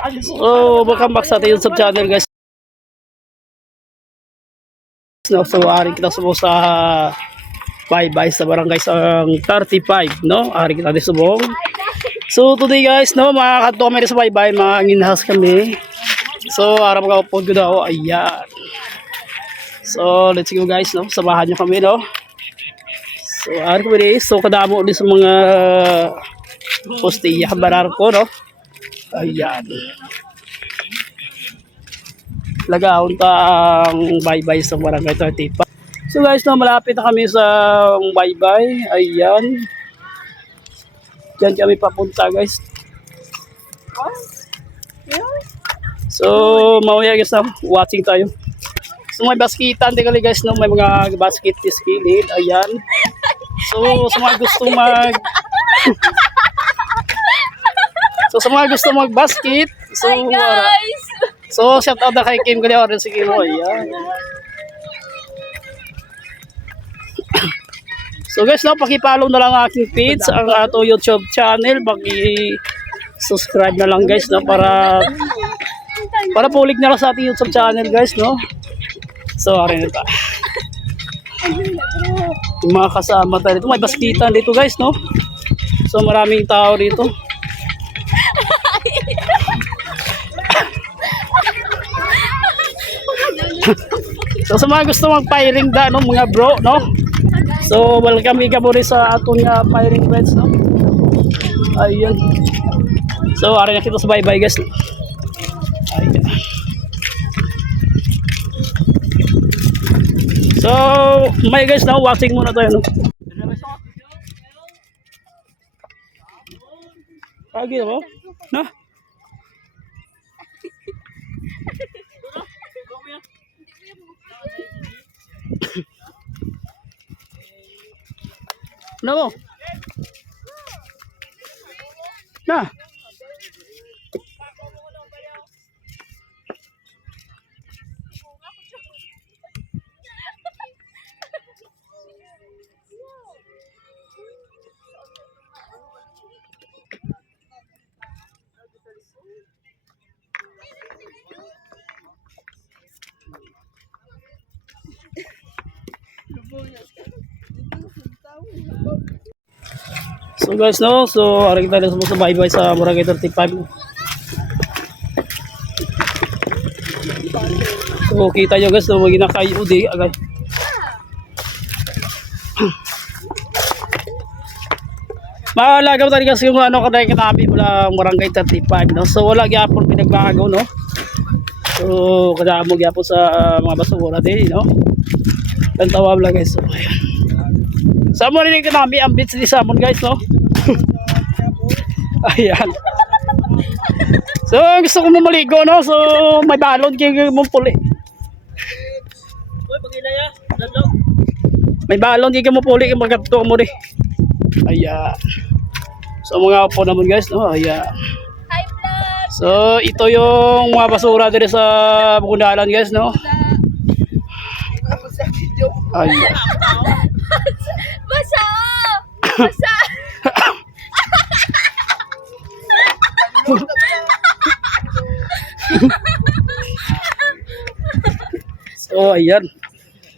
So, welcome back sa ating YouTube channel guys. No, so, ari kita sa bye-bye sa barangay sa 35, no? Ari kita di subong. So, today guys, no, makakato kami sa bye-bye, mga nginahas kami. So, araw mag-upload ko daw, ayan. So, let's go guys, no? Samahan nyo kami, no? So, ari ko rin, so, kadamo din sa mga postiya, barar ko, no? Ayan. Lagaon ta ang bye-bye sa barangay 35. So guys, no, malapit na kami sa bye-bye. Ayan. Diyan kami papunta guys. So, mauya guys na, watching tayo. So may baskitan din kali guys, no, may mga basket diskilid. Ayan. So, sa mga gusto mag-basket, so, guys! So, shout out na kay Kim Galeor rin si Kim. Ayan. So guys, no, pakipollow na lang aking page, ang ato YouTube channel. Paki-subscribe na lang guys, no, para pulik na lang sa ating YouTube channel guys, no. So, arin ito. Yung mga kasama tayo dito. May baskitan dito guys, no. So, maraming tao dito. So sa mga gusto mag-firing da, no, mga bro, no. So welcome ka mo rin sa atong firing friends, no. Ayun. So ari na kita sa bye-bye guys. Ayun. So may guys, now watching muna tayo, no. Pagi mo? Na? No. Na. So guys, no, so ari kita sa bye-bye sa barangay 35. So kita nyo guys, no, magina kay Udi agad. Malagaw tadi kasi yung ano kaday kinabi mula barangay 35, no. So wala gyapon pinagbago, no. So kada mo gyapon sa mga basura din, no. Tawag lang guys. So ayan. Sa mo rin kinabi ang beach di Samon guys, no. Ayan. So gusto ko mo maligo, no. So may balon kayo mong puli. May balon kayo mo puli kung magkatuto mo rin. Ayan. So mga upo naman guys, no. Ayan. So ito yung mga basura din sa Bukundalan guys, no. Ayan. Basa! Basa! So ayan.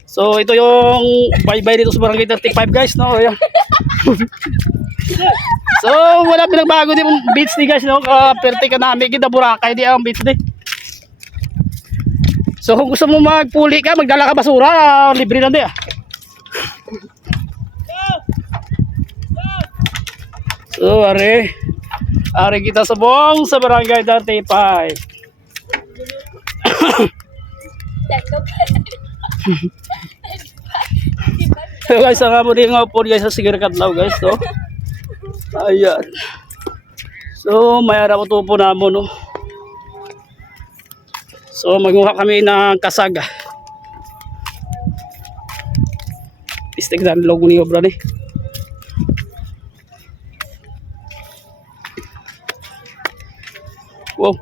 So ito yung bye-bye dito sa barangay 35 guys, no. Ayan. So wala pinagbago din beach ni guys, no. Perte ka namin kita Boracay di ang beach di. So kung gusto mo magpuli ka, magdala ka basura, libre lang di ah. So ari kita subong sa barangay 35. So guys, saka mo rin nga po guys sa Sigar Katlaw guys, no. Ayan. So may araw po po na mo, no. So magmuha kami ng kasaga. Pistek dan logo ni obra ni. Wow.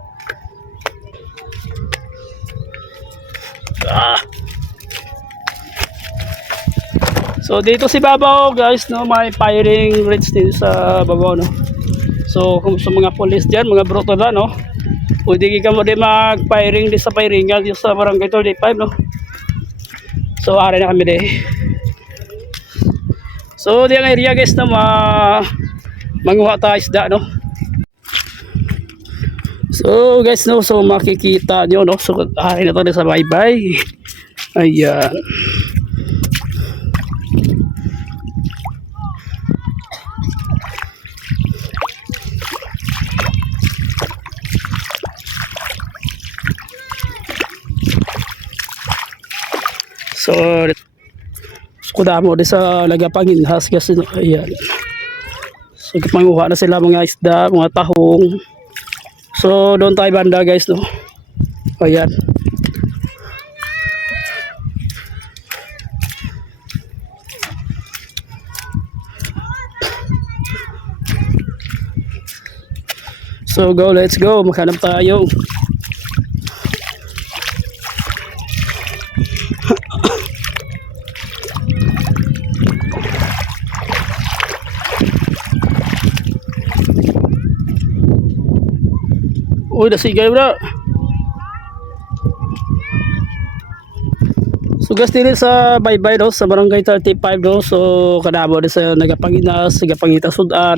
So dito si Babaw guys, no, may firing range din sa Babaw, no. So kung sa mga police diyan, mga bruto na, no. Pwede ka mo din mag-firing di sa firingan yung sa barangay 35, no? So, ari na kami din. So, di ang area guys na manguha tayo isda, no? So, guys, no? So, makikita nyo, no? So, ari na tayo sa bye-bye. Ayan. So, kuda mo di sa lagapanginhas kasi ayan. So, manguha na sila mga isda, mga tahong. So, doon tayo banda guys, no? Ayan. So, go, let's go. Maghanap tayo. Uy, nasigay bro. So guys, dito sa bye-bye no, sa barangay 35 no. So kadamo din sa nagapanginas, nagapangita sudan.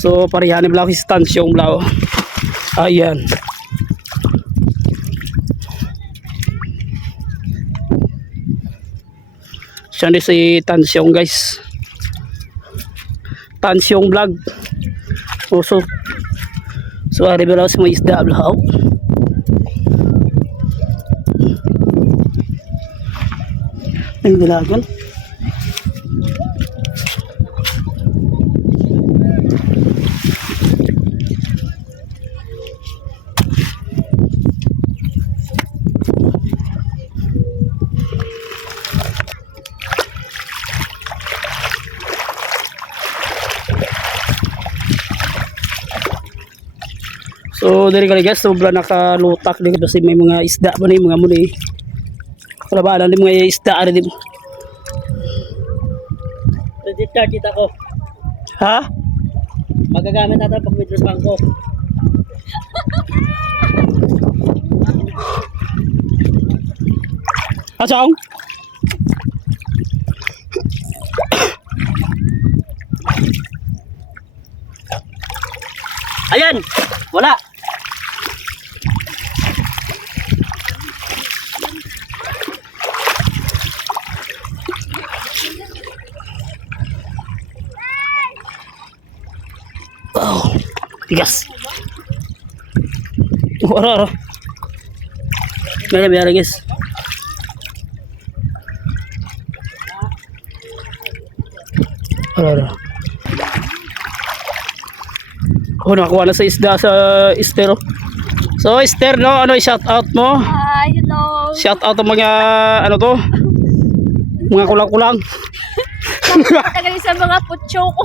So parihan ni Black Stansyong Blaw. Ayan. Siya ni si Tansyong guys. Tansyong vlog. So ari ba sa mga isda Blaw. Ay gilagon. So diri kali guys, sobra nakalutak din kasi may mga isda ba ni mga muli. Wala ba lang mga isda ari din. Credit card kita ko. Ha? Magagamit natin pag withdraw sa bangko. Asang? Ayan! Wala! Oh, tigas. Ora. Meron guys. Ora. Oh, nakakuha na sa isda sa Esther. So Esther, no, ano i-shout out mo? Hi, hello. Shout out ang mga ano to? Mga kulang-kulang. Tagal sa mga putyo ko.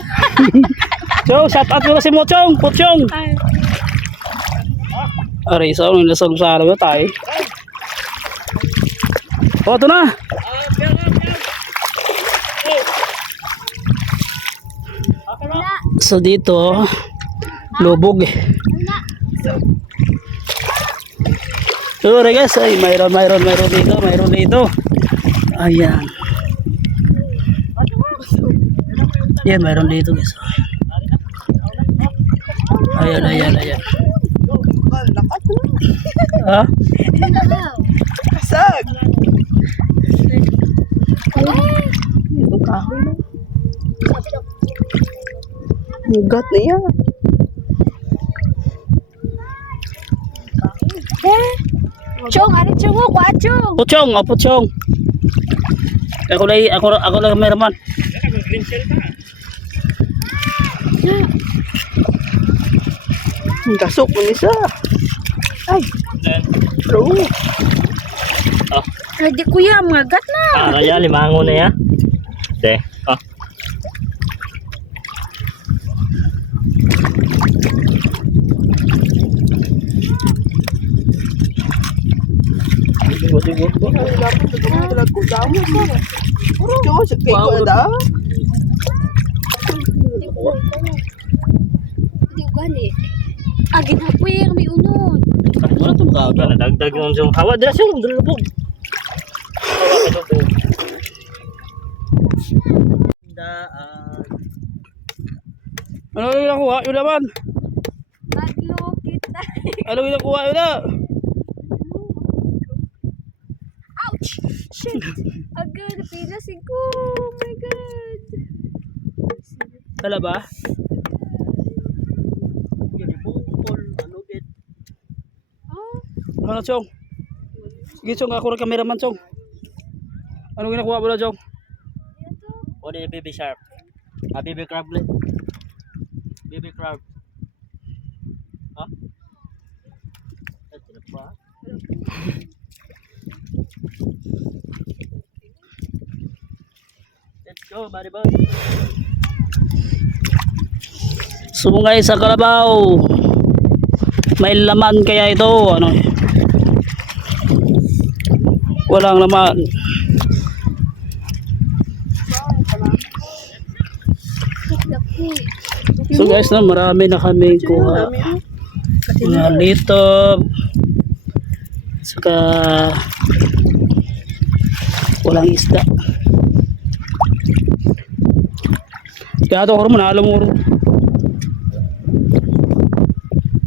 So shout out mo si Mochong, Pochong. Aray, so ano nasa lusara ba tayo? Oh, ito na. So dito lubog eh. So guys, ay mayroon dito. Ayan. Yan, mayroon dito guys. Ayan. Ha? Kasag! Ito kahoy na. Ugat na yan. Chong, ano chong mo? Kwachong. Pochong. Ako lang meron man. Ang kasok mo isa. Ay. Bro. Ay, di kuya, mga gat na. Kaya limango na ya. De. Oh. Ay, dapat sa mga talag ko. Damo sa. Diyos, kay ko na da. Hindi ko gani. Agin hapoy yung may unod. ka. Wala, dagdag yung siyang hawa. Dala siyang dalubog. Hawa ka lubog. Daan. Ano yung nakuha? Yun naman. Naglukit na. Ano yung nakuha? Yun na. Ouch! Shit! Agad, napilasin ko. Oh my God. Tala ba? Yun, bukol. Ano, git. Ano, Chong? Sige, Chong. Ako rin cameraman, Chong. Ano yung nakuha mo na, Chong? O, di baby shark. Baby crab ulit. Baby crab. Ha? Ito ba? Let's go, Maribel. Sumungay sa kalabaw. May laman kaya ito. Ano? Walang laman. So guys, no, marami na kami kuha. Mga litob. Saka walang isda. Kaya ito mo na alam mo.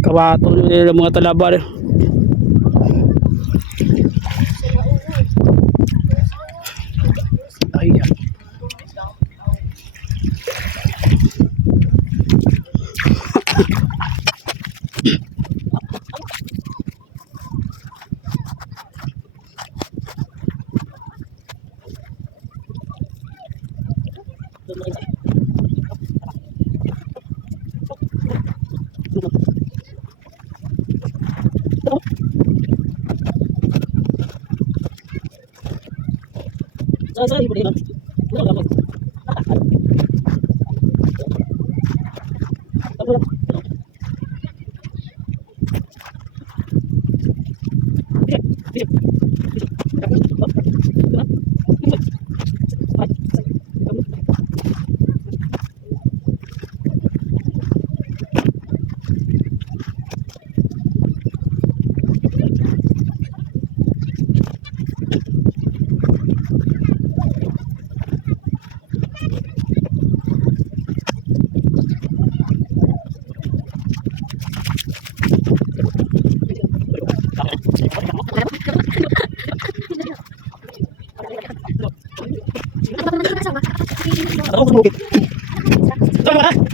Kabato nila mga talaba rin. Ayan.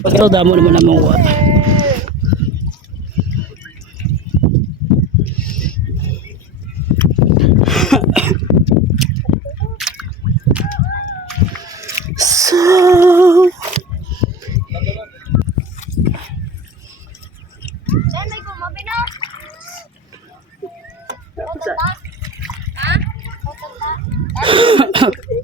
Ito damo naman ang mga so Saan may kumabi na? Ha?